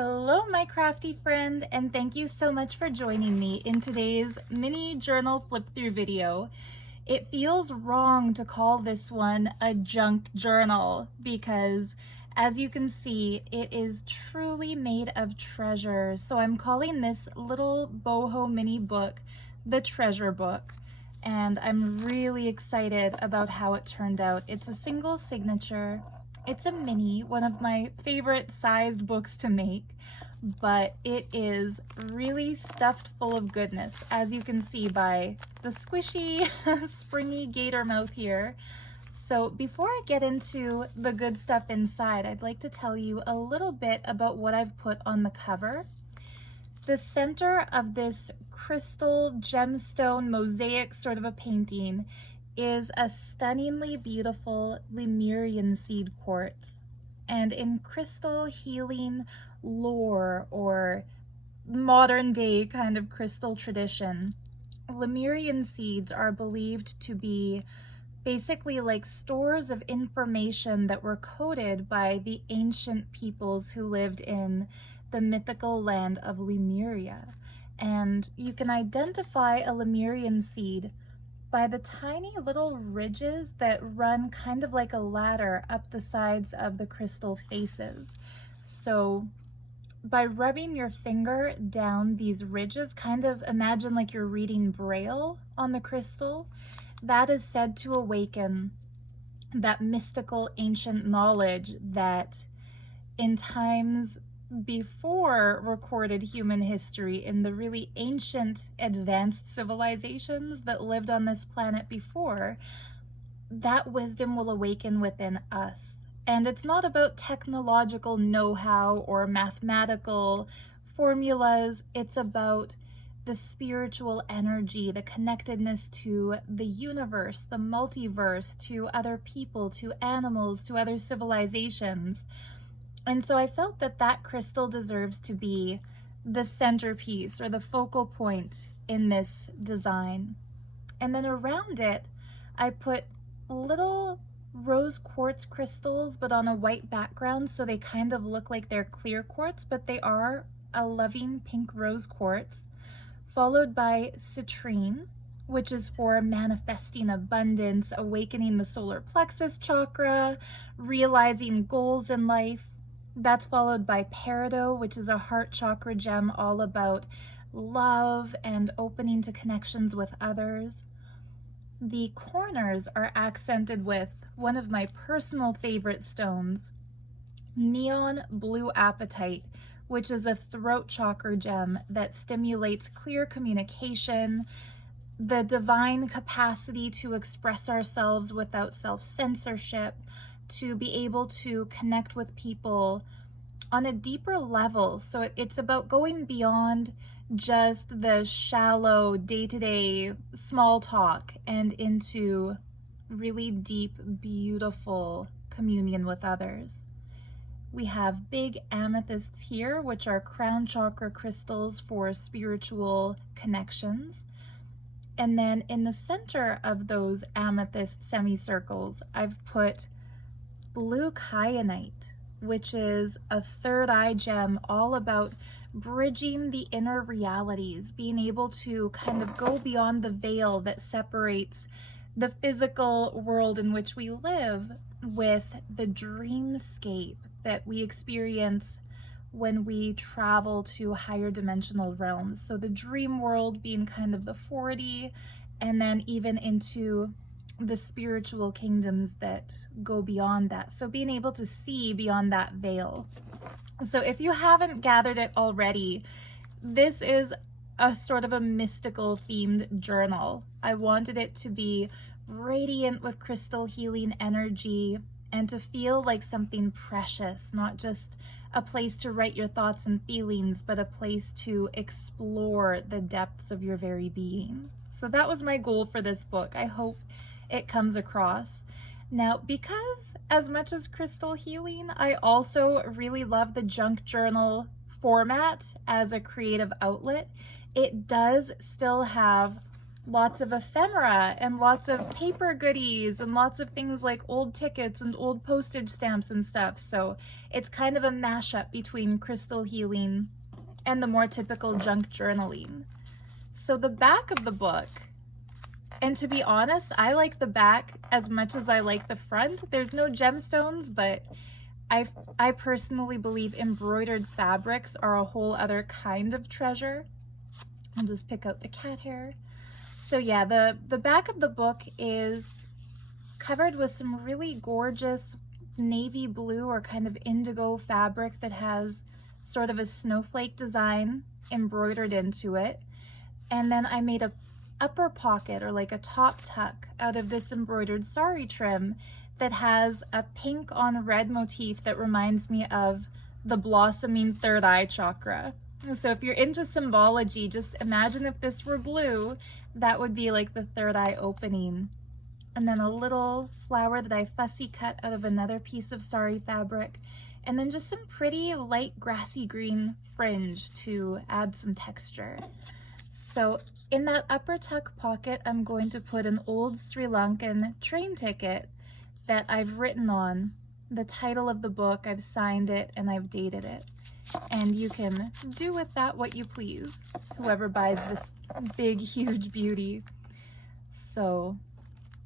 Hello, my crafty friend, and thank you so much for joining me in today's mini journal flip through video. It feels wrong to call this one a junk journal because, as you can see, it is truly made of treasure. So I'm calling this little boho mini book the Treasure Book, and I'm really excited about how it turned out. It's a single signature. It's a mini, one of my favorite sized books to make, but it is really stuffed full of goodness, as you can see by the squishy, springy gator mouth here. So before I get into the good stuff inside, I'd like to tell you a little bit about what I've put on the cover. The center of this crystal gemstone mosaic sort of a painting is a stunningly beautiful Lemurian seed quartz. And in crystal healing lore or modern day kind of crystal tradition, Lemurian seeds are believed to be basically like stores of information that were coded by the ancient peoples who lived in the mythical land of Lemuria. And you can identify a Lemurian seed by the tiny little ridges that run kind of like a ladder up the sides of the crystal faces. So by rubbing your finger down these ridges, kind of imagine like you're reading Braille on the crystal, that is said to awaken that mystical ancient knowledge that in times before recorded human history, in the really ancient advanced civilizations that lived on this planet before, that wisdom will awaken within us. And it's not about technological know-how or mathematical formulas. It's about the spiritual energy, the connectedness to the universe, the multiverse, to other people, to animals, to other civilizations. And so I felt that that crystal deserves to be the centerpiece or the focal point in this design. And then around it, I put little rose quartz crystals, but on a white background, so they kind of look like they're clear quartz, but they are a loving pink rose quartz, followed by citrine, which is for manifesting abundance, awakening the solar plexus chakra, realizing goals in life. That's followed by peridot, which is a heart chakra gem all about love and opening to connections with others. The corners are accented with one of my personal favorite stones, neon blue apatite, which is a throat chakra gem that stimulates clear communication, the divine capacity to express ourselves without self-censorship, to be able to connect with people on a deeper level. So it's about going beyond just the shallow day-to-day small talk and into really deep, beautiful communion with others. We have big amethysts here, which are crown chakra crystals for spiritual connections. And then in the center of those amethyst semicircles, I've put blue kyanite, which is a third eye gem all about bridging the inner realities, being able to kind of go beyond the veil that separates the physical world in which we live with the dreamscape that we experience when we travel to higher dimensional realms. So the dream world being kind of the 4D, and then even into the spiritual kingdoms that go beyond that. So being able to see beyond that veil. So if you haven't gathered it already, this is a sort of a mystical themed journal. I wanted it to be radiant with crystal healing energy and to feel like something precious, not just a place to write your thoughts and feelings, but a place to explore the depths of your very being. So that was my goal for this book. I hope it comes across. Now, because as much as crystal healing, I also really love the junk journal format as a creative outlet, it does still have lots of ephemera and lots of paper goodies and lots of things like old tickets and old postage stamps and stuff. So it's kind of a mashup between crystal healing and the more typical junk journaling. So the back of the book, and to be honest, I like the back as much as I like the front. There's no gemstones, but I personally believe embroidered fabrics are a whole other kind of treasure. I'll just pick out the cat hair. So yeah, the back of the book is covered with some really gorgeous navy blue or kind of indigo fabric that has sort of a snowflake design embroidered into it. And then I made a upper pocket, or like a top tuck, out of this embroidered sari trim that has a pink on red motif that reminds me of the blossoming third eye chakra. So if you're into symbology, just imagine if this were blue, that would be like the third eye opening. And then a little flower that I fussy cut out of another piece of sari fabric, and then just some pretty light grassy green fringe to add some texture. So in that upper tuck pocket, I'm going to put an old Sri Lankan train ticket that I've written on. The title of the book, I've signed it and I've dated it. And you can do with that what you please, whoever buys this big, huge beauty. So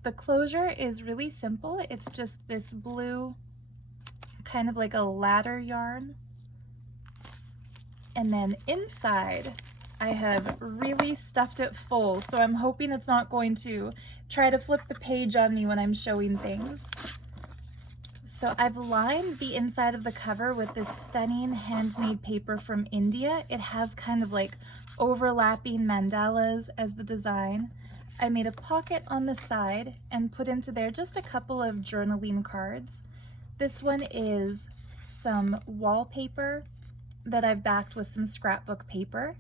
the closure is really simple. It's just this blue, kind of like a ladder yarn. And then inside, I have really stuffed it full, so I'm hoping it's not going to try to flip the page on me when I'm showing things. So I've lined the inside of the cover with this stunning handmade paper from India. It has kind of like overlapping mandalas as the design. I made a pocket on the side and put into there just a couple of journaling cards. This one is some wallpaper that I've backed with some scrapbook paper.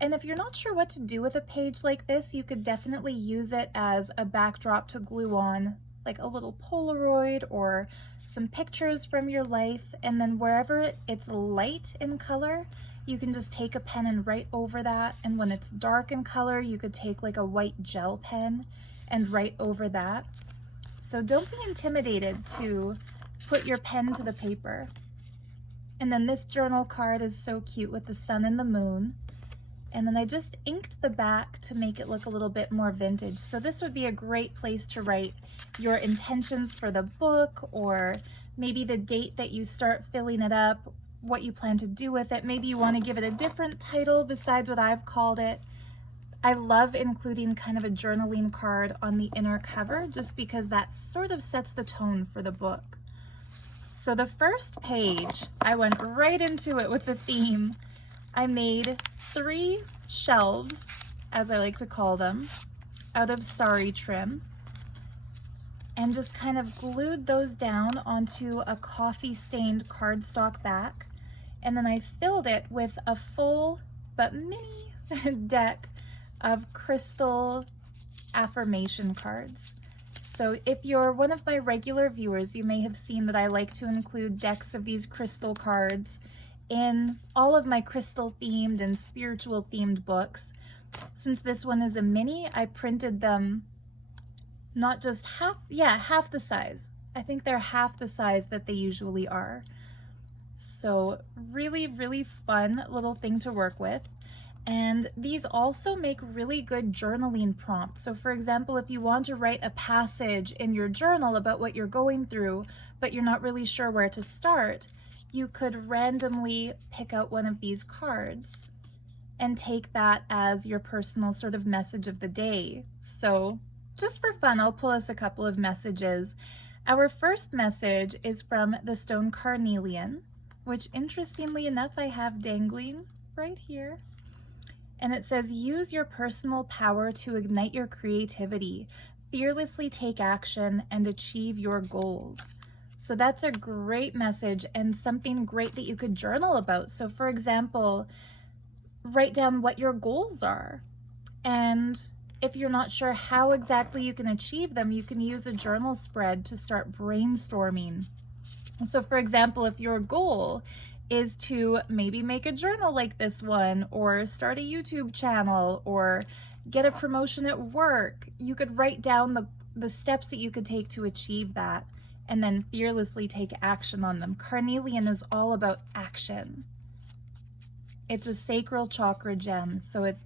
And if you're not sure what to do with a page like this, you could definitely use it as a backdrop to glue on like a little Polaroid or some pictures from your life. And then wherever it's light in color, you can just take a pen and write over that. And when it's dark in color, you could take like a white gel pen and write over that. So don't be intimidated to put your pen to the paper. And then this journal card is so cute with the sun and the moon. And then I just inked the back to make it look a little bit more vintage. So this would be a great place to write your intentions for the book, or maybe the date that you start filling it up, what you plan to do with it. Maybe you want to give it a different title besides what I've called it. I love including kind of a journaling card on the inner cover just because that sort of sets the tone for the book. So the first page, I went right into it with the theme. I made 3 shelves, as I like to call them, out of sari trim, and just kind of glued those down onto a coffee-stained cardstock back. And then I filled it with a full but mini deck of crystal affirmation cards. So if you're one of my regular viewers, you may have seen that I like to include decks of these crystal cards in all of my crystal themed and spiritual themed books. Since this one is a mini, I printed them not just half the size. I think they're half the size that they usually are. So really, really fun little thing to work with. And these also make really good journaling prompts. So for example, if you want to write a passage in your journal about what you're going through, but you're not really sure where to start, you could randomly pick out one of these cards and take that as your personal sort of message of the day. So just for fun, I'll pull us a couple of messages. Our first message is from the stone carnelian, which interestingly enough, I have dangling right here. And it says, use your personal power to ignite your creativity, fearlessly take action, and achieve your goals. So that's a great message and something great that you could journal about. So for example, write down what your goals are. And if you're not sure how exactly you can achieve them, you can use a journal spread to start brainstorming. So for example, if your goal is to maybe make a journal like this one, or start a YouTube channel, or get a promotion at work. You could write down the steps that you could take to achieve that and then fearlessly take action on them. Carnelian is all about action. It's a sacral chakra gem, so it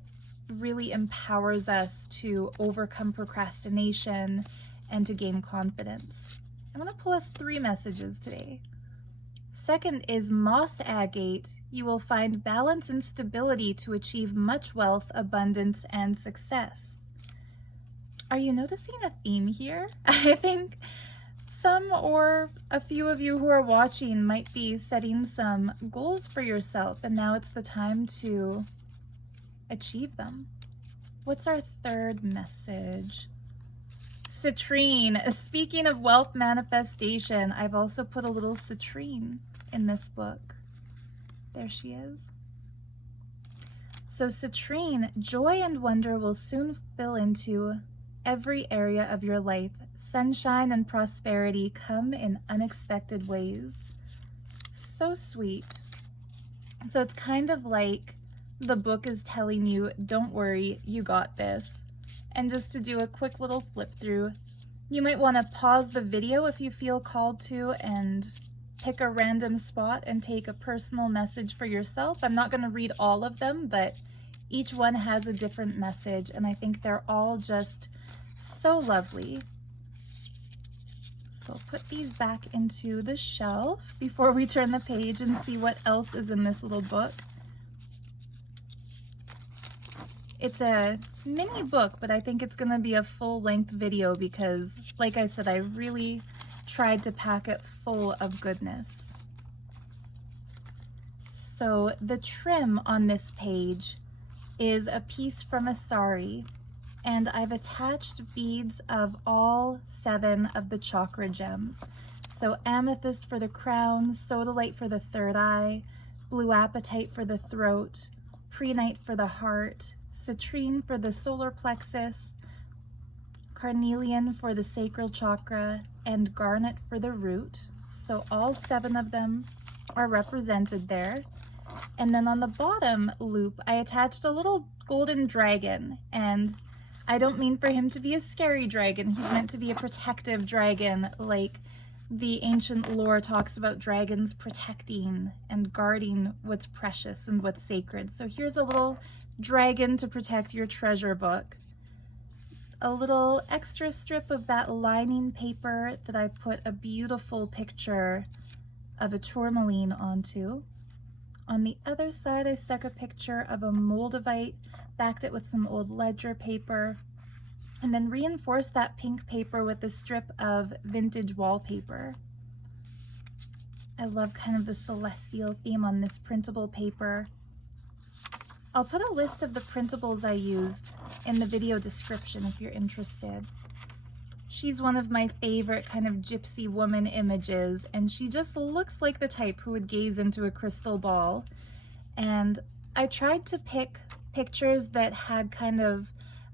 really empowers us to overcome procrastination and to gain confidence. I'm going to pull us 3 messages today. Second is moss agate. You will find balance and stability to achieve much wealth, abundance, and success. Are you noticing a theme here? I think some or a few of you who are watching might be setting some goals for yourself, and now it's the time to achieve them. What's our 3rd message? Citrine. Speaking of wealth manifestation, I've also put a little citrine in this book. There she is. So citrine, joy and wonder will soon fill into every area of your life. Sunshine and prosperity come in unexpected ways. So sweet. So it's kind of like the book is telling you, don't worry, you got this. And just to do a quick little flip through, you might want to pause the video if you feel called to and pick a random spot and take a personal message for yourself. I'm not going to read all of them, but each one has a different message, and I think they're all just so lovely. So I'll put these back into the shelf before we turn the page and see what else is in this little book. It's a mini book, but I think it's going to be a full-length video because, like I said, I really tried to pack it full of goodness. So the trim on this page is a piece from a sari, and I've attached beads of all 7 of the chakra gems. So amethyst for the crown, sodalite for the 3rd eye, blue apatite for the throat, prehnite for the heart, citrine for the solar plexus, carnelian for the sacral chakra, and garnet for the root. So all 7 of them are represented there. And then on the bottom loop, I attached a little golden dragon, and I don't mean for him to be a scary dragon. He's meant to be a protective dragon, like the ancient lore talks about dragons protecting and guarding what's precious and what's sacred. So here's a little dragon to protect your treasure book. A little extra strip of that lining paper that I put a beautiful picture of a tourmaline onto. On the other side, I stuck a picture of a moldavite, backed it with some old ledger paper, and then reinforced that pink paper with a strip of vintage wallpaper. I love kind of the celestial theme on this printable paper. I'll put a list of the printables I used in the video description if you're interested. She's one of my favorite kind of gypsy woman images, and she just looks like the type who would gaze into a crystal ball. And I tried to pick pictures that had kind of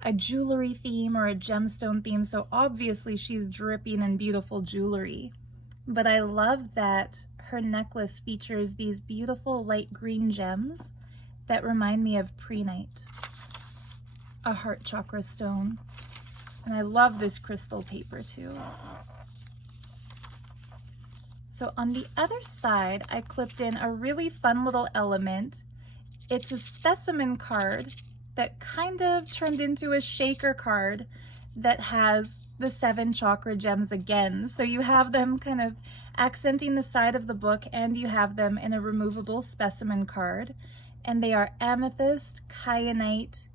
a jewelry theme or a gemstone theme, so obviously she's dripping in beautiful jewelry. But I love that her necklace features these beautiful light green gems that remind me of prehnite, a heart chakra stone. And I love this crystal paper too. So on the other side, I clipped in a really fun little element. It's a specimen card that kind of turned into a shaker card that has the 7 chakra gems again. So you have them kind of accenting the side of the book, and you have them in a removable specimen card. And they are amethyst, kyanite.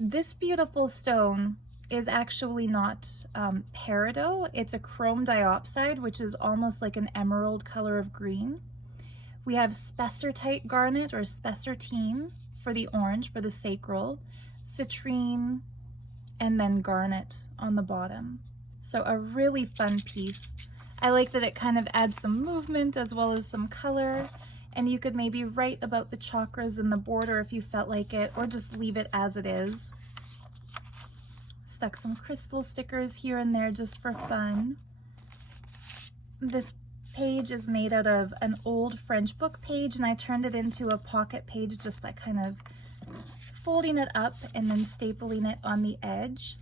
This beautiful stone is actually not peridot. It's a chrome diopside, which is almost like an emerald color of green. We have spessartite garnet or spessartine for the orange, for the sacral, citrine, and then garnet on the bottom. So a really fun piece. I like that it kind of adds some movement as well as some color, and you could maybe write about the chakras in the border if you felt like it, or just leave it as it is. Stuck some crystal stickers here and there just for fun. This page is made out of an old French book page, and I turned it into a pocket page just by kind of folding it up and then stapling it on the edge.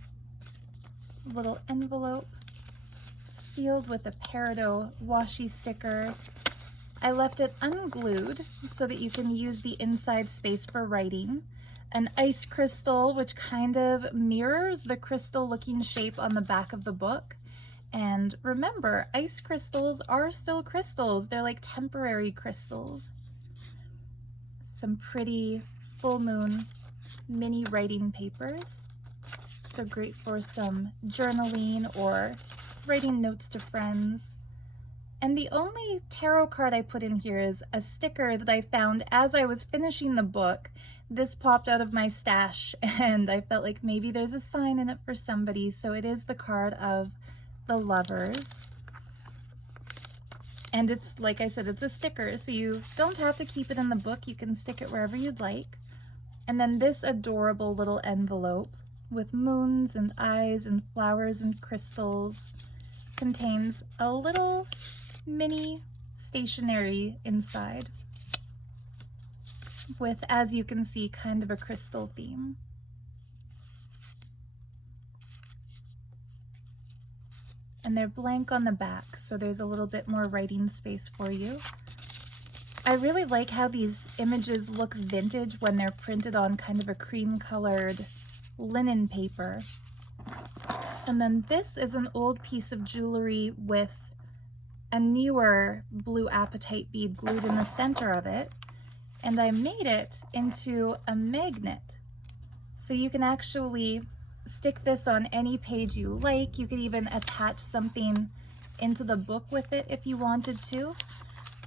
A little envelope sealed with a peridot washi sticker. I left it unglued so that you can use the inside space for writing. An ice crystal, which kind of mirrors the crystal looking shape on the back of the book. And remember, ice crystals are still crystals. They're like temporary crystals. Some pretty full moon mini writing papers. So great for some journaling or writing notes to friends. And the only tarot card I put in here is a sticker that I found as I was finishing the book. This popped out of my stash and I felt like maybe there's a sign in it for somebody. So it is the card of the Lovers. And it's, like I said, it's a sticker, so you don't have to keep it in the book. You can stick it wherever you'd like. And then this adorable little envelope with moons and eyes and flowers and crystals contains a little mini stationery inside with, as you can see, kind of a crystal theme. And they're blank on the back, so there's a little bit more writing space for you. I really like how these images look vintage when they're printed on kind of a cream-colored linen paper. And then this is an old piece of jewelry with a newer blue apatite bead glued in the center of it. And I made it into a magnet. So you can actually stick this on any page you like. You could even attach something into the book with it if you wanted to.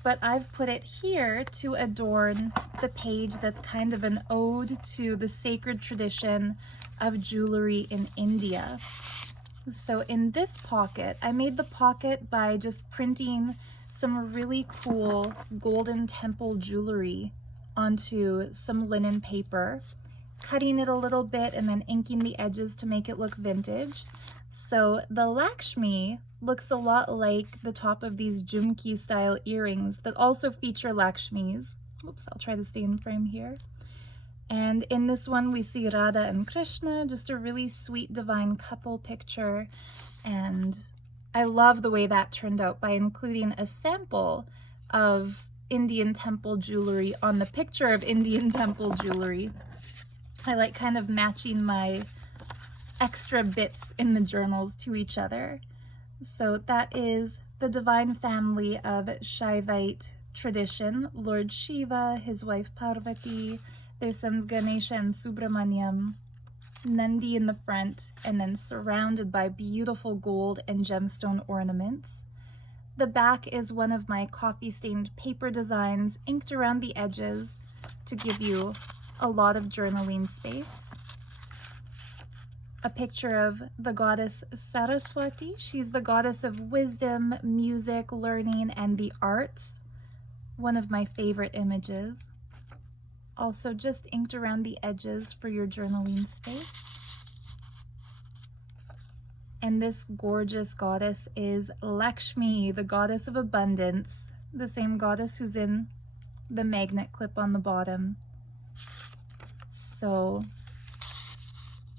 But I've put it here to adorn the page that's kind of an ode to the sacred tradition of jewelry in India. So in this pocket, I made the pocket by just printing some really cool golden temple jewelry onto some linen paper, cutting it a little bit and then inking the edges to make it look vintage. So the Lakshmi looks a lot like the top of these jhumki style earrings that also feature Lakshmis. Oops, I'll try to stay in frame here. And in this one we see Radha and Krishna, just a really sweet divine couple picture. And I love the way that turned out by including a sample of Indian temple jewelry on the picture of Indian temple jewelry. I like kind of matching my extra bits in the journals to each other. So that is the divine family of Shaivite tradition. Lord Shiva, his wife Parvati, their sons Ganesha and Subramaniam, Nandi in the front, and then surrounded by beautiful gold and gemstone ornaments. The back is one of my coffee-stained paper designs inked around the edges to give you a lot of journaling space. A picture of the goddess Saraswati. She's the goddess of wisdom, music, learning, and the arts. One of my favorite images. Also just inked around the edges for your journaling space. And this gorgeous goddess is Lakshmi, the goddess of abundance, the same goddess who's in the magnet clip on the bottom. So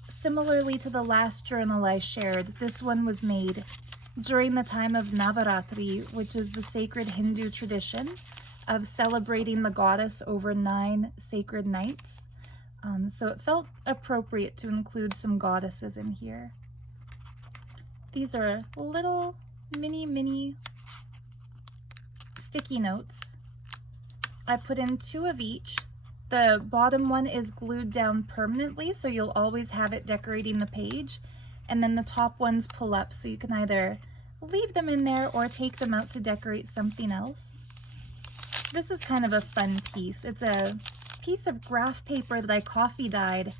similarly to the last journal I shared, this one was made during the time of Navaratri, which is the sacred Hindu tradition of celebrating the goddess over 9 sacred nights. So it felt appropriate to include some goddesses in here. These are little mini sticky notes. I put in 2 of each. The bottom one is glued down permanently, so you'll always have it decorating the page. And then the top ones pull up, so you can either leave them in there or take them out to decorate something else. This is kind of a fun piece. It's a piece of graph paper that I coffee dyed,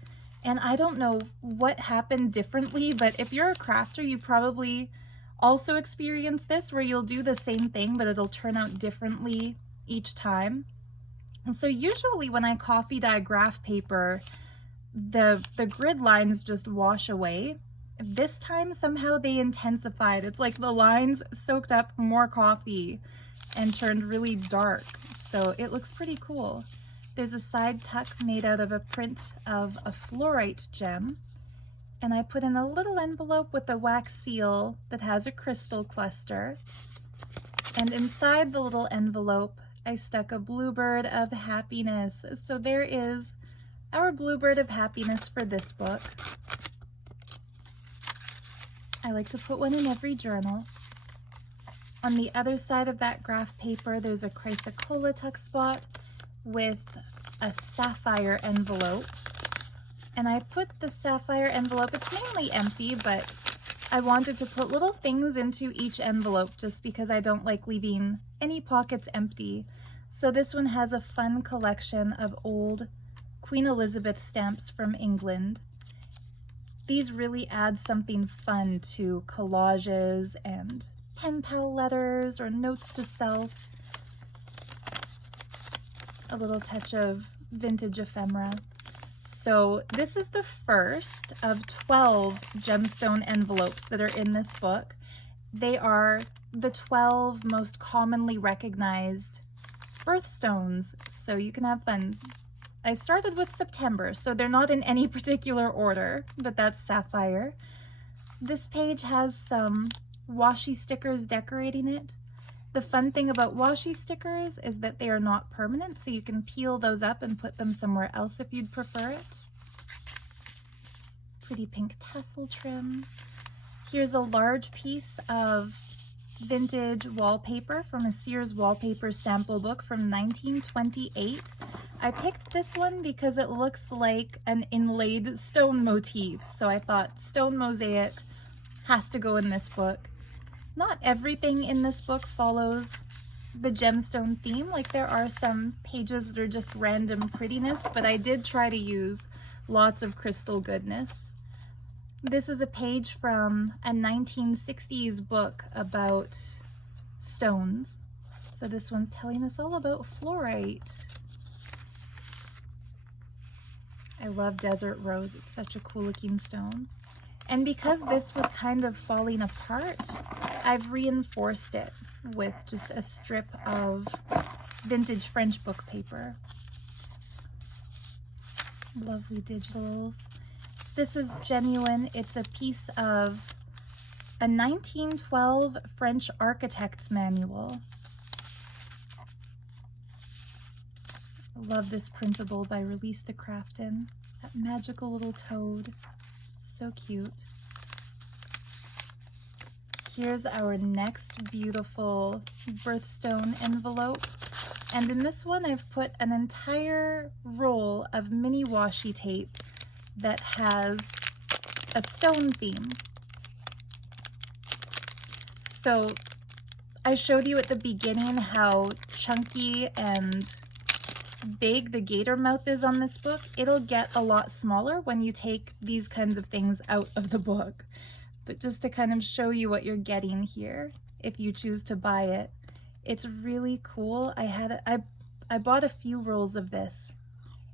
and I don't know what happened differently, but if you're a crafter, you probably also experience this where you'll do the same thing, but it'll turn out differently each time. And so usually when I coffee dye graph paper, the grid lines just wash away. This time somehow they intensified. It's like the lines soaked up more coffee and turned really dark. So it looks pretty cool. There's a side tuck made out of a print of a fluorite gem, and I put in a little envelope with a wax seal that has a crystal cluster, and inside the little envelope I stuck a bluebird of happiness. So there is our bluebird of happiness for this book. I like to put one in every journal. On the other side of that graph paper, there's a chrysocolla tuck spot with a sapphire envelope. And I put the sapphire envelope, it's mainly empty, but I wanted to put little things into each envelope just because I don't like leaving any pockets empty. So this one has a fun collection of old Queen Elizabeth stamps from England. These really add something fun to collages and pen pal letters or notes to self. A little touch of vintage ephemera. So this is the first of 12 gemstone envelopes that are in this book. They are the 12 most commonly recognized birthstones, so you can have fun. I started with September, so they're not in any particular order, but that's sapphire. This page has some washi stickers decorating it. The fun thing about washi stickers is that they are not permanent, so you can peel those up and put them somewhere else if you'd prefer it. Pretty pink tassel trim. Here's a large piece of vintage wallpaper from a Sears wallpaper sample book from 1928. I picked this one because it looks like an inlaid stone motif, so I thought stone mosaic has to go in this book. Not everything in this book follows the gemstone theme, like there are some pages that are just random prettiness, but I did try to use lots of crystal goodness. This is a page from a 1960s book about stones. So this one's telling us all about fluorite. I love desert rose, it's such a cool looking stone. And because this was kind of falling apart, I've reinforced it with just a strip of vintage French book paper. Lovely digitals. This is genuine. It's a piece of a 1912 French architect's manual. I love this printable by Release the Crafton. That magical little toad. So cute. Here's our next beautiful birthstone envelope. And in this one, I've put an entire roll of mini washi tape that has a stone theme. So I showed you at the beginning how chunky and big the gator mouth is on this book. It'll get a lot smaller when you take these kinds of things out of the book. But just to kind of show you what you're getting here, if you choose to buy it, it's really cool. I bought a few rolls of this,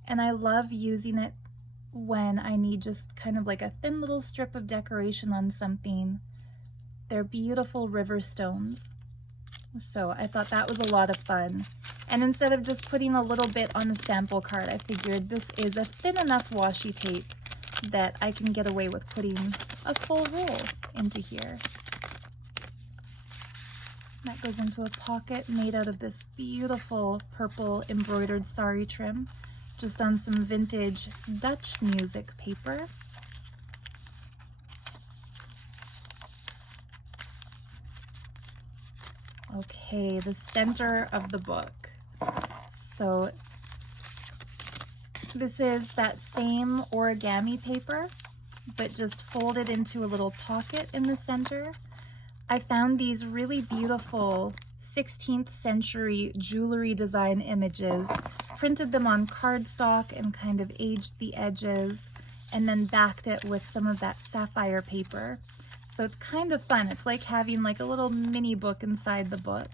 and I love using it when I need just kind of like a thin little strip of decoration on something. They're beautiful river stones. So I thought that was a lot of fun. And instead of just putting a little bit on the sample card, I figured this is a thin enough washi tape that I can get away with putting a full roll into here. That goes into a pocket made out of this beautiful purple embroidered sari trim, just on some vintage Dutch music paper. Okay, the center of the book. So this is that same origami paper, but just folded into a little pocket in the center. I found these really beautiful 16th century jewelry design images, printed them on cardstock and kind of aged the edges, and then backed it with some of that sapphire paper. So it's kind of fun. It's like having like a little mini book inside the book.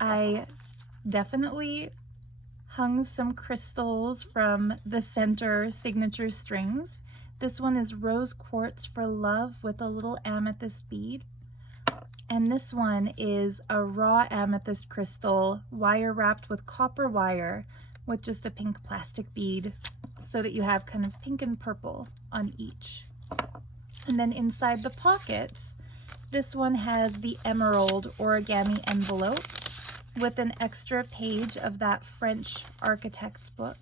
I definitely hung some crystals from the center signature strings. This one is rose quartz for love with a little amethyst bead. And this one is a raw amethyst crystal wire wrapped with copper wire with just a pink plastic bead so that you have kind of pink and purple on each. And then inside the pockets, this one has the emerald origami envelope with an extra page of that French architect's book.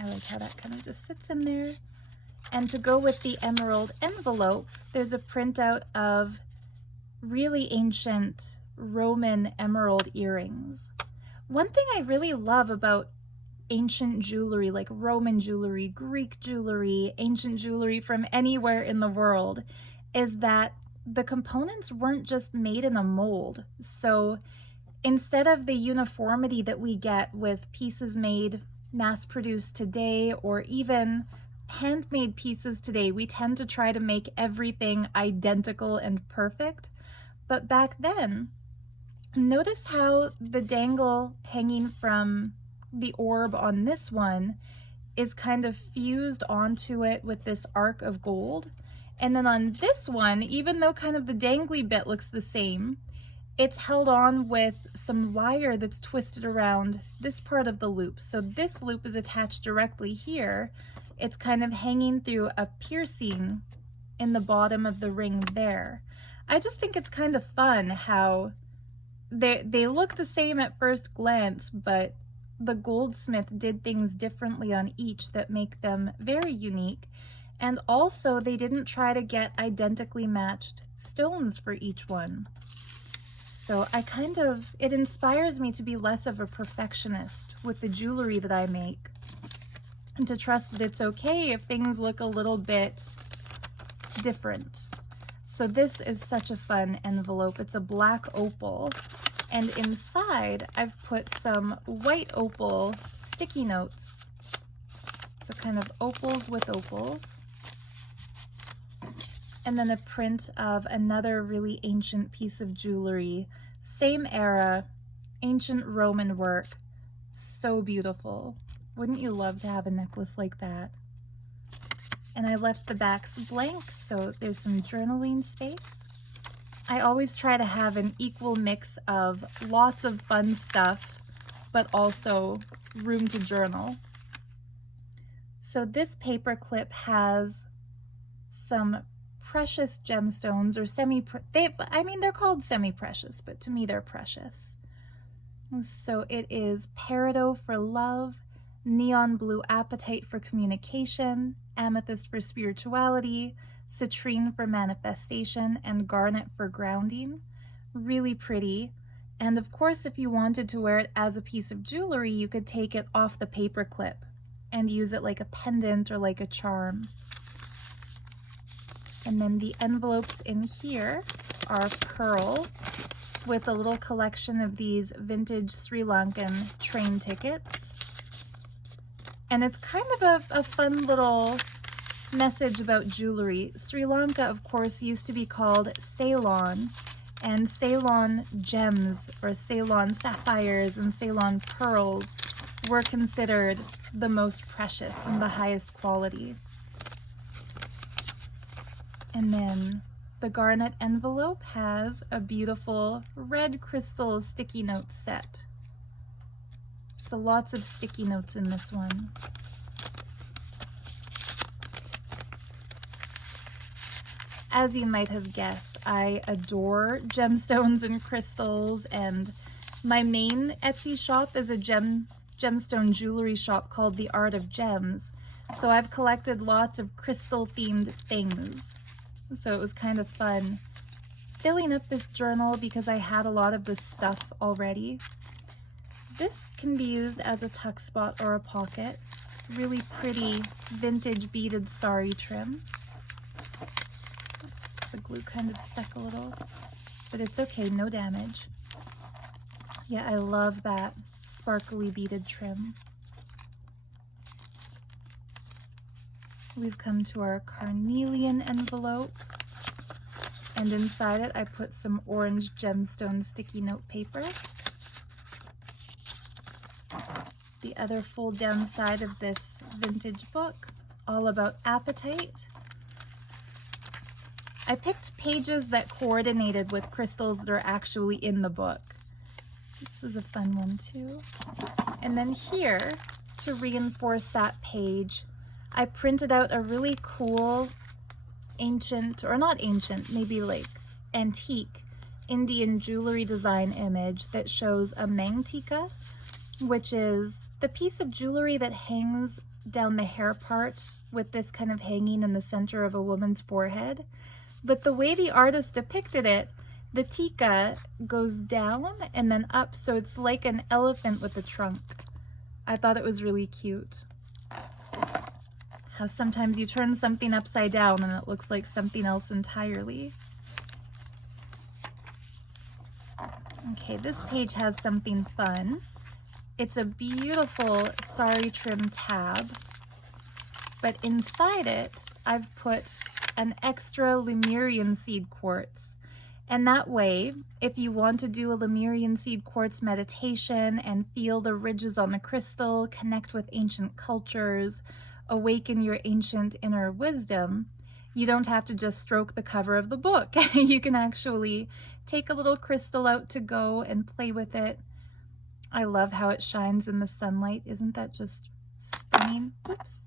I like how that kind of just sits in there. And to go with the emerald envelope, there's a printout of really ancient Roman emerald earrings. One thing I really love about ancient jewelry, like Roman jewelry, Greek jewelry, ancient jewelry from anywhere in the world, is that the components weren't just made in a mold. So instead of the uniformity that we get with pieces made mass-produced today, or even handmade pieces today, we tend to try to make everything identical and perfect. But back then, notice how the dangle hanging from the orb on this one is kind of fused onto it with this arc of gold. And then on this one, even though kind of the dangly bit looks the same, it's held on with some wire that's twisted around this part of the loop. So this loop is attached directly here. It's kind of hanging through a piercing in the bottom of the ring there. I just think it's kind of fun how they look the same at first glance, but the goldsmith did things differently on each that make them very unique. And also they didn't try to get identically matched stones for each one. So it inspires me to be less of a perfectionist with the jewelry that I make, and to trust that it's okay if things look a little bit different. So this is such a fun envelope. It's a black opal, and inside I've put some white opal sticky notes. So kind of opals with opals. And then a print of another really ancient piece of jewelry, same era, ancient Roman work, so beautiful. Wouldn't you love to have a necklace like that? And I left the backs blank, so there's some journaling space. I always try to have an equal mix of lots of fun stuff, but also room to journal. So this paper clip has some precious gemstones, or they're called semi-precious, but to me they're precious. So it is peridot for love, neon blue apatite for communication, amethyst for spirituality, citrine for manifestation, and garnet for grounding. Really pretty. And of course, if you wanted to wear it as a piece of jewelry, you could take it off the paper clip and use it like a pendant or like a charm. And then the envelopes in here are pearl with a little collection of these vintage Sri Lankan train tickets. And it's kind of a fun little message about jewelry. Sri Lanka, of course, used to be called Ceylon, and Ceylon gems, or Ceylon sapphires and Ceylon pearls, were considered the most precious and the highest quality. And then the garnet envelope has a beautiful red crystal sticky note set. So lots of sticky notes in this one. As you might have guessed, I adore gemstones and crystals, and my main Etsy shop is a gemstone jewelry shop called The Art of Gems. So I've collected lots of crystal themed things. So it was kind of fun filling up this journal because I had a lot of this stuff already. This can be used as a tuck spot or a pocket. Really pretty vintage beaded sari trim. Oops, the glue kind of stuck a little, but it's okay, no damage. Yeah, I love that sparkly beaded trim. We've come to our carnelian envelope, and inside it I put some orange gemstone sticky note paper. The other fold down side of this vintage book, all about apatite. I picked pages that coordinated with crystals that are actually in the book. This is a fun one too. And then here, to reinforce that page, I printed out a really cool ancient, or not ancient, maybe like antique Indian jewelry design image that shows a mangtika, which is the piece of jewelry that hangs down the hair part with this kind of hanging in the center of a woman's forehead. But the way the artist depicted it, the tika goes down and then up, so it's like an elephant with a trunk. I thought it was really cute. How sometimes you turn something upside down and it looks like something else entirely. Okay, this page has something fun. It's a beautiful sari trim tab, but inside it, I've put an extra Lemurian seed quartz. And that way, if you want to do a Lemurian seed quartz meditation and feel the ridges on the crystal, connect with ancient cultures, awaken your ancient inner wisdom, you don't have to just stroke the cover of the book. You can actually take a little crystal out to go and play with it. I love how it shines in the sunlight. Isn't that just stunning? Oops.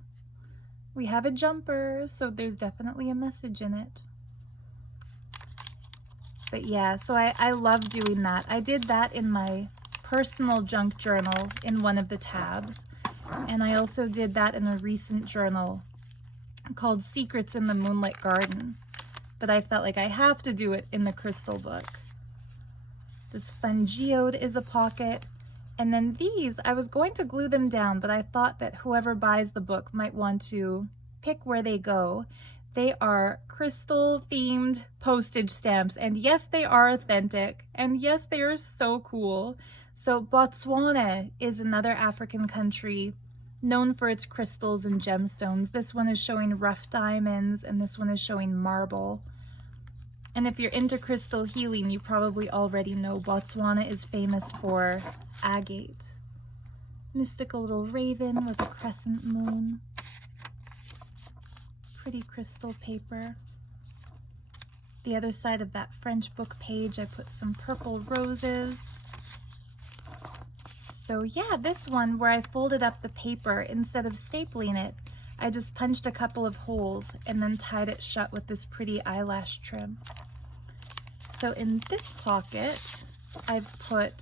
We have a jumper, so there's definitely a message in it. But yeah, so I love doing that. I did that in my personal junk journal in one of the tabs. And I also did that in a recent journal called Secrets in the Moonlit Garden. But I felt like I have to do it in the crystal book. This fun geode is a pocket. And then these, I was going to glue them down, but I thought that whoever buys the book might want to pick where they go. They are crystal-themed postage stamps, and yes, they are authentic, and yes, they are so cool. So Botswana is another African country known for its crystals and gemstones. This one is showing rough diamonds, and this one is showing marble. And if you're into crystal healing, you probably already know Botswana is famous for agate. Mystical little raven with a crescent moon. Pretty crystal paper. The other side of that French book page, I put some purple roses. So yeah, this one where I folded up the paper, instead of stapling it, I just punched a couple of holes and then tied it shut with this pretty eyelash trim. So in this pocket, I've put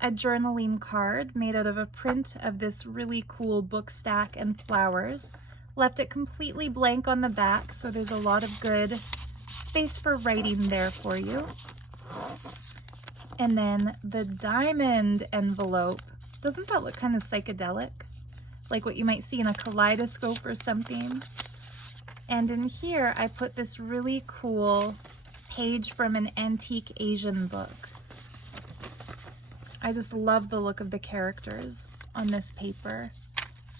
a journaling card made out of a print of this really cool book stack and flowers. Left it completely blank on the back, so there's a lot of good space for writing there for you. And then the diamond envelope, doesn't that look kind of psychedelic? Like what you might see in a kaleidoscope or something. And in here, I put this really cool page from an antique Asian book. I just love the look of the characters on this paper.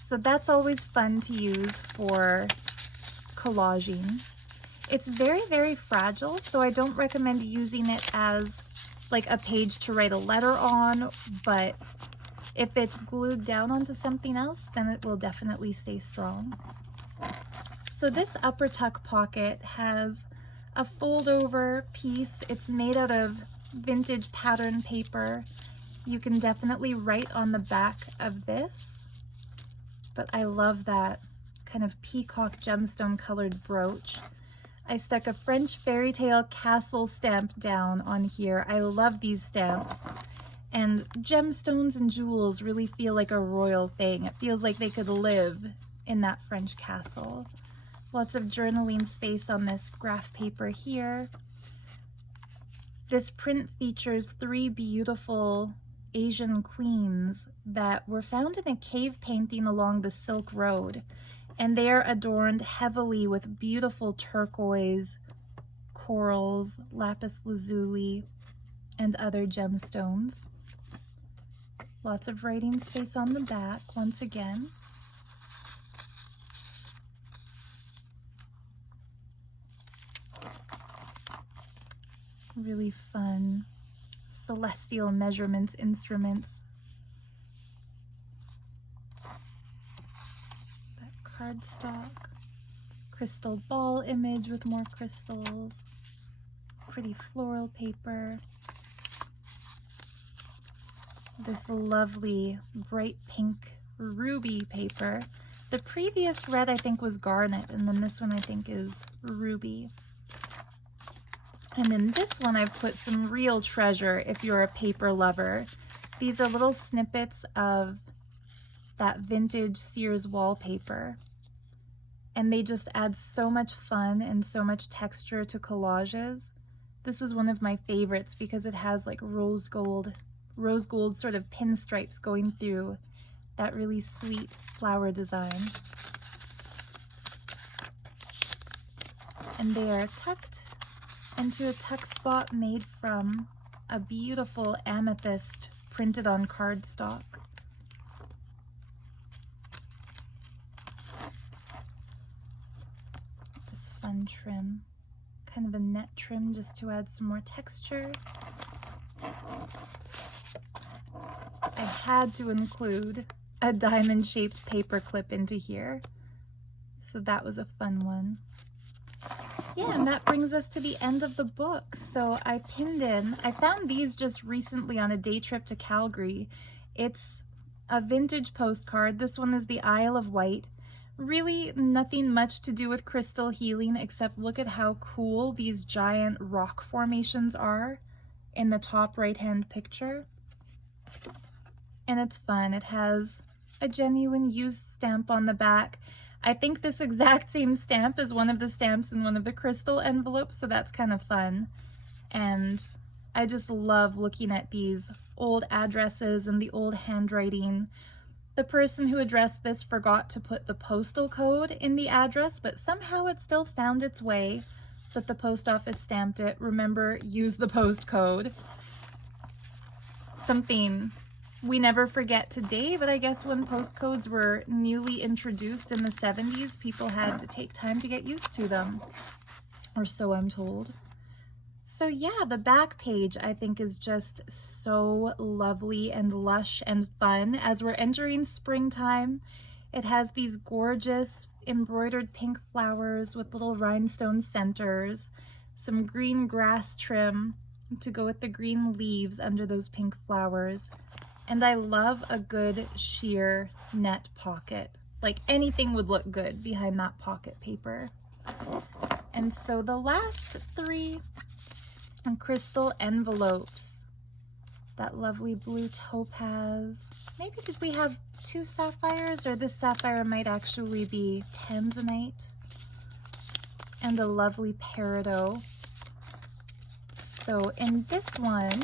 So that's always fun to use for collaging. It's very, very fragile, so I don't recommend using it as like a page to write a letter on, but if it's glued down onto something else, then it will definitely stay strong. So this upper tuck pocket has a fold over piece. It's made out of vintage pattern paper. You can definitely write on the back of this. But I love that kind of peacock gemstone colored brooch. I stuck a French fairy tale castle stamp down on here. I love these stamps. And gemstones and jewels really feel like a royal thing. It feels like they could live in that French castle. Lots of journaling space on this graph paper here. This print features 3 beautiful Asian queens that were found in a cave painting along the Silk Road, and they are adorned heavily with beautiful turquoise, corals, lapis lazuli, and other gemstones. Lots of writing space on the back once again. Really fun celestial measurements instruments. That cardstock, crystal ball image with more crystals, pretty floral paper, this lovely bright pink ruby paper. The previous red I think was garnet, and then this one I think is ruby. And in this one I've put some real treasure if you're a paper lover. These are little snippets of that vintage Sears wallpaper, and they just add so much fun and so much texture to collages. This is one of my favorites because it has like rose gold sort of pinstripes going through that really sweet flower design. And they are tucked into a tuck spot made from a beautiful amethyst printed on cardstock. This fun trim, kind of a net trim just to add some more texture. I had to include a diamond-shaped paper clip into here, so that was a fun one. Yeah, and that brings us to the end of the book. So I found these just recently on a day trip to Calgary. It's a vintage postcard. This one is the Isle of Wight. Really nothing much to do with crystal healing, except look at how cool these giant rock formations are in the top right-hand picture. And it's fun. It has a genuine used stamp on the back. I think this exact same stamp is one of the stamps in one of the crystal envelopes, so that's kind of fun. And I just love looking at these old addresses and the old handwriting. The person who addressed this forgot to put the postal code in the address, but somehow it still found its way that the post office stamped it. Remember, use the post code. Something we never forget today, but I guess when postcodes were newly introduced in the 70s, people had to take time to get used to them, or so I'm told. So yeah, the back page I think is just so lovely and lush and fun. As we're entering springtime, it has these gorgeous embroidered pink flowers with little rhinestone centers, some green grass trim to go with the green leaves under those pink flowers. And I love a good sheer net pocket. Like anything would look good behind that pocket paper. And so the last three crystal envelopes, that lovely blue topaz. Maybe did we have two sapphires, or this sapphire might actually be tanzanite, and a lovely peridot. So in this one,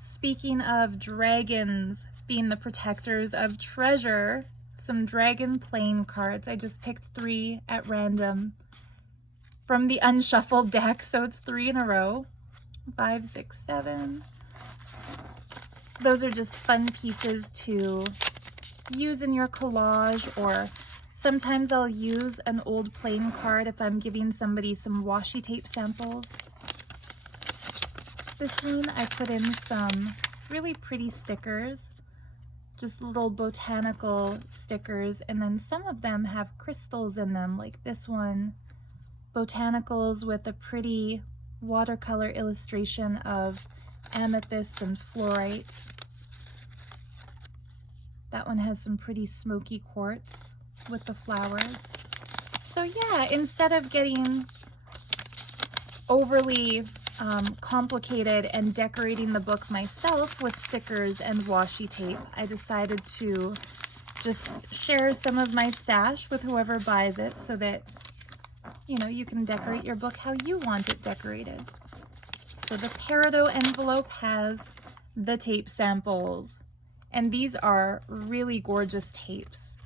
speaking of dragons being the protectors of treasure, some dragon playing cards. I just picked 3 at random from the unshuffled deck, so it's 3 in a row. 5, 6, 7. Those are just fun pieces to use in your collage, or sometimes I'll use an old playing card if I'm giving somebody some washi tape samples. This one I put in some really pretty stickers, just little botanical stickers, and then some of them have crystals in them, like this one, botanicals with a pretty watercolor illustration of amethyst and fluorite. That one has some pretty smoky quartz with the flowers. So yeah, instead of getting overly complicated and decorating the book myself with stickers and washi tape, I decided to just share some of my stash with whoever buys it so that, you know, you can decorate your book how you want it decorated. So the peridot envelope has the tape samples, and these are really gorgeous tapes.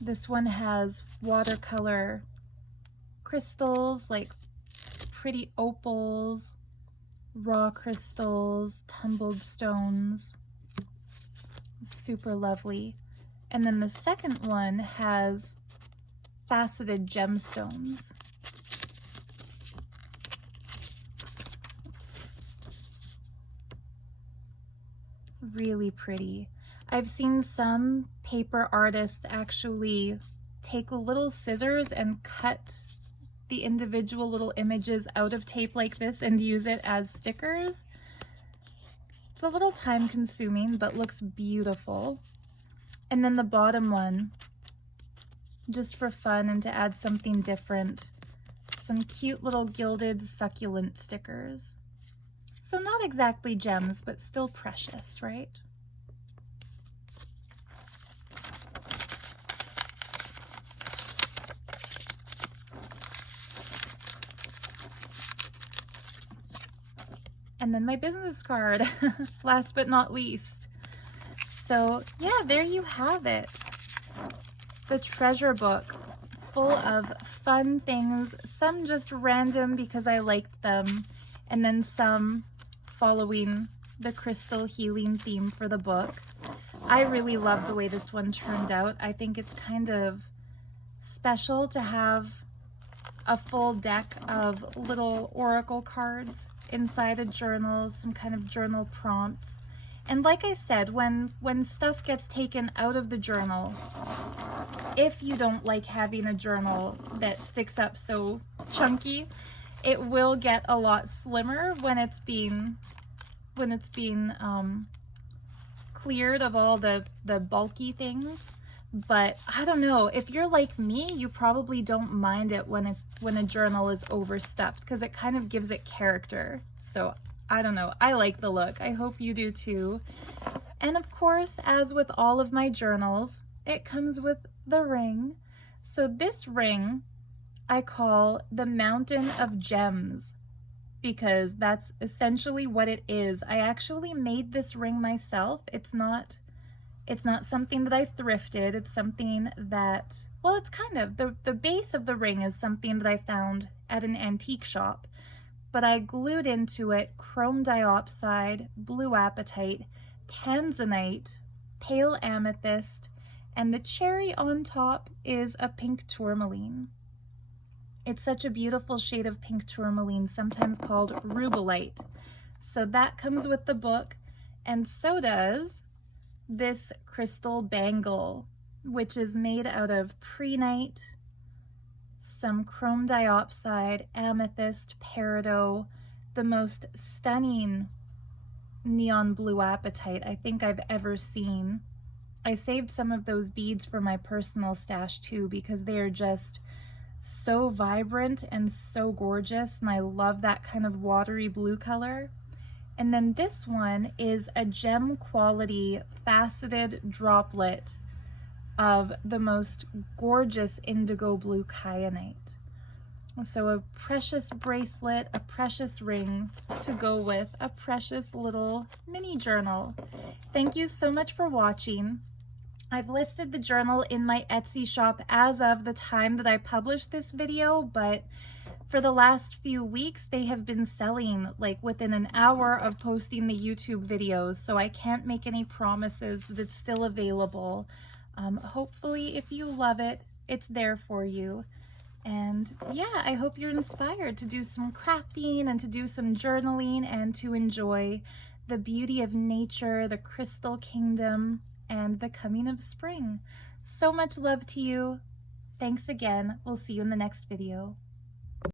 This one has watercolor crystals, like pretty opals, raw crystals, tumbled stones. Super lovely. And then the second one has faceted gemstones. Really pretty. I've seen some paper artists actually take little scissors and cut the individual little images out of tape like this and use it as stickers. It's a little time consuming, but looks beautiful. And then the bottom one, just for fun and to add something different, some cute little gilded succulent stickers. So not exactly gems, but still precious, right? And then my business card, last but not least. So yeah, there you have it. The treasure book, full of fun things, some just random because I liked them, and then some following the crystal healing theme for the book. I really love the way this one turned out. I think it's kind of special to have a full deck of little oracle cards inside a journal, some kind of journal prompts. And like I said, when stuff gets taken out of the journal, if you don't like having a journal that sticks up so chunky, it will get a lot slimmer when it's being cleared of all the bulky things. But I don't know, if you're like me, you probably don't mind it when a journal is overstuffed, because it kind of gives it character. So I don't know, I like the look. I hope you do too. And of course, as with all of my journals, it comes with the ring. So this ring I call the Mountain of Gems, because that's essentially what it is. I actually made this ring myself. It's not something that I thrifted. It's something that, well, it's kind of, the base of the ring is something that I found at an antique shop, but I glued into it chrome diopside, blue apatite, tanzanite, pale amethyst, and the cherry on top is a pink tourmaline. It's such a beautiful shade of pink tourmaline, sometimes called rubellite. So that comes with the book, and so does this crystal bangle, which is made out of prehnite, some chrome diopside, amethyst, peridot, the most stunning neon blue apatite I think I've ever seen. I saved some of those beads for my personal stash too, because they are just so vibrant and so gorgeous, and I love that kind of watery blue color. And then this one is a gem quality faceted droplet of the most gorgeous indigo blue kyanite. So a precious bracelet, a precious ring to go with a precious little mini journal. Thank you so much for watching. I've listed the journal in my Etsy shop as of the time that I published this video, but for the last few weeks, they have been selling like within an hour of posting the YouTube videos, so I can't make any promises that it's still available. Hopefully, if you love it, it's there for you. And yeah, I hope you're inspired to do some crafting and to do some journaling and to enjoy the beauty of nature, the crystal kingdom, and the coming of spring. So much love to you. Thanks again. We'll see you in the next video.